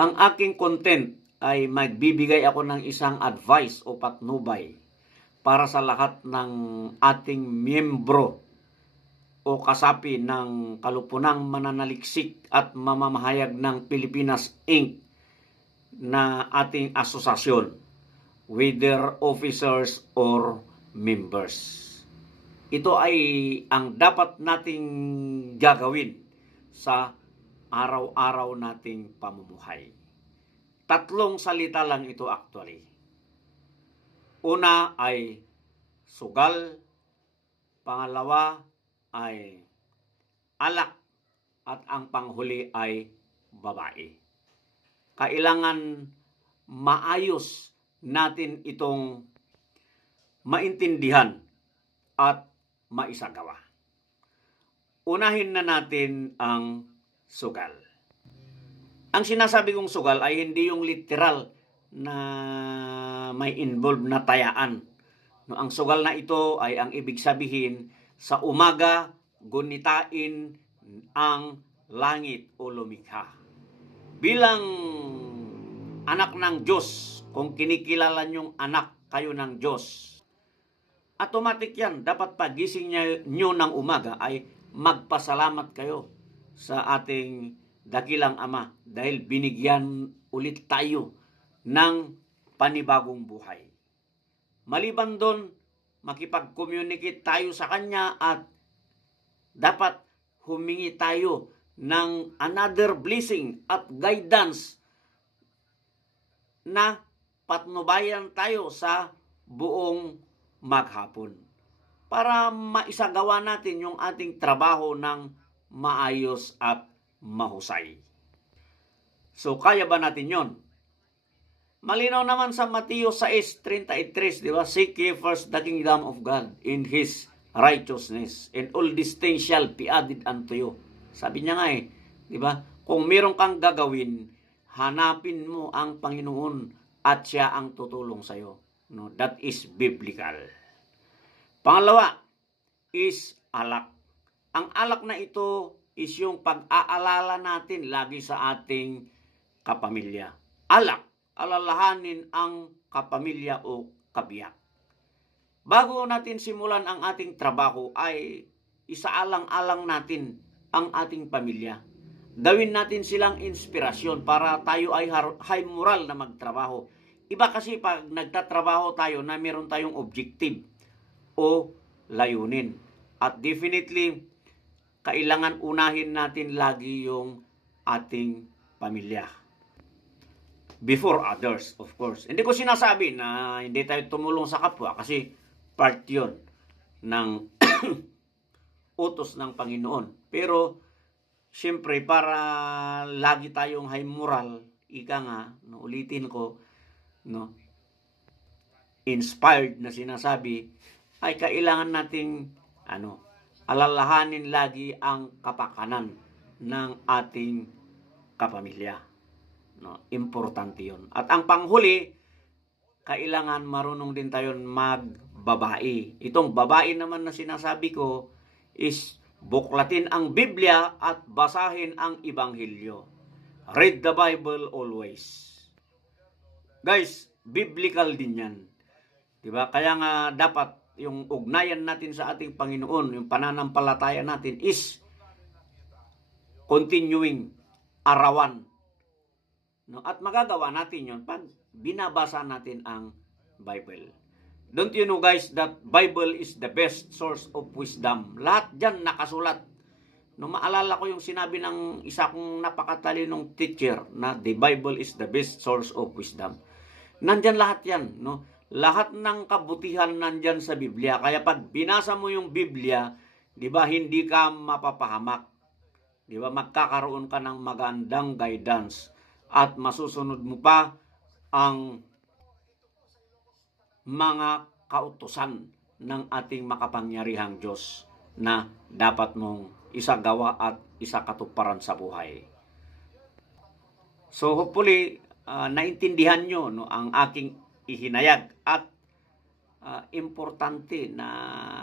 Ang aking content ay magbibigay ako ng isang advice o patnubay para sa lahat ng ating miyembro o kasapi ng Kalupunang Mananaliksik at Mamamahayag ng Pilipinas Inc. na ating asosasyon, whether officers or members. Ito ay ang dapat nating gagawin sa araw-araw nating pamumuhay. Tatlong salita lang ito actually. Una ay sugal, pangalawa ay alak, at ang panghuli ay babae. Kailangan maayos natin itong maintindihan at maisagawa. Unahin na natin ang sugal. Ang sinasabi kong sugal ay hindi yung literal na may involved na tayaan. No, ang sugal na ito ay ang ibig sabihin, sa umaga, gunitain ang langit o lumikha. Bilang anak ng Diyos, kung kinikilala niyong anak kayo ng Diyos, automatic yan. Dapat pagising nyo ng umaga ay magpasalamat kayo sa ating dakilang Ama dahil binigyan ulit tayo ng panibagong buhay. Maliban doon, makipag-communicate tayo sa Kanya at dapat humingi tayo ng another blessing at guidance na patnubayan tayo sa buong maghapon para maisagawa natin yung ating trabaho ng maayos at mahusay. So, kaya ba natin yon? Malinaw naman sa Mateo 6:33, di ba? Seek ye first the kingdom of God in His righteousness, and all these things shall be added unto you. Sabi niya nga di ba? Kung meron kang gagawin, hanapin mo ang Panginoon at siya ang tutulong sa iyo. No, that is biblical. Pangalawa is alak. Ang alak na ito is yung pag-aalala natin lagi sa ating kapamilya. Alak, alalahanin ang kapamilya o kabiyak. Bago natin simulan ang ating trabaho ay isaalang-alang natin ang ating pamilya. Gawin natin silang inspirasyon para tayo ay high moral na magtrabaho. Iba kasi pag nagtatrabaho tayo na meron tayong objective o layunin. At definitely, kailangan unahin natin lagi yung ating pamilya. Before others, of course. Hindi ko sinasabi na hindi tayo tumulong sa kapwa kasi part yun ng utos ng Panginoon. Pero, siyempre, para lagi tayong high moral, ika nga, no, ulitin ko, no, inspired na sinasabi, ay kailangan nating alalahanin lagi ang kapakanan ng ating kapamilya. No, importante 'yon. At ang panghuli, kailangan marunong din tayo magbabae. Itong babae naman na sinasabi ko is buklatin ang Biblia at basahin ang Ebanghelyo. Read the Bible always. Guys, biblical din yan. Diba? Kaya nga dapat yung ugnayan natin sa ating Panginoon, yung pananampalataya natin is continuing arawan. No? At magagawa natin yun pag binabasa natin ang Bible. Don't you know guys that Bible is the best source of wisdom? Lahat dyan nakasulat. No, maalala ko yung sinabi ng isa kong napakatalinong teacher na the Bible is the best source of wisdom. Nandyan lahat yan. No? Lahat ng kabutihan nandyan sa Biblia. Kaya pag binasa mo yung Biblia, di ba, hindi ka mapapahamak. Di ba, magkakaroon ka ng magandang guidance at masusunod mo pa ang mga kautusan ng ating makapangyarihang Diyos na dapat mong isagawa at isakatuparan sa buhay. So hopefully, naintindihan nyo ang aking ihinayag at importante na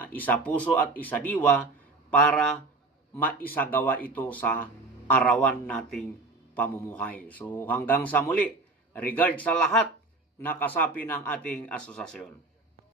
isa puso at isa diwa para maisagawa ito sa arawan nating pamumuhay. So hanggang sa muli, regard sa lahat na kasapi ng ating asosasyon.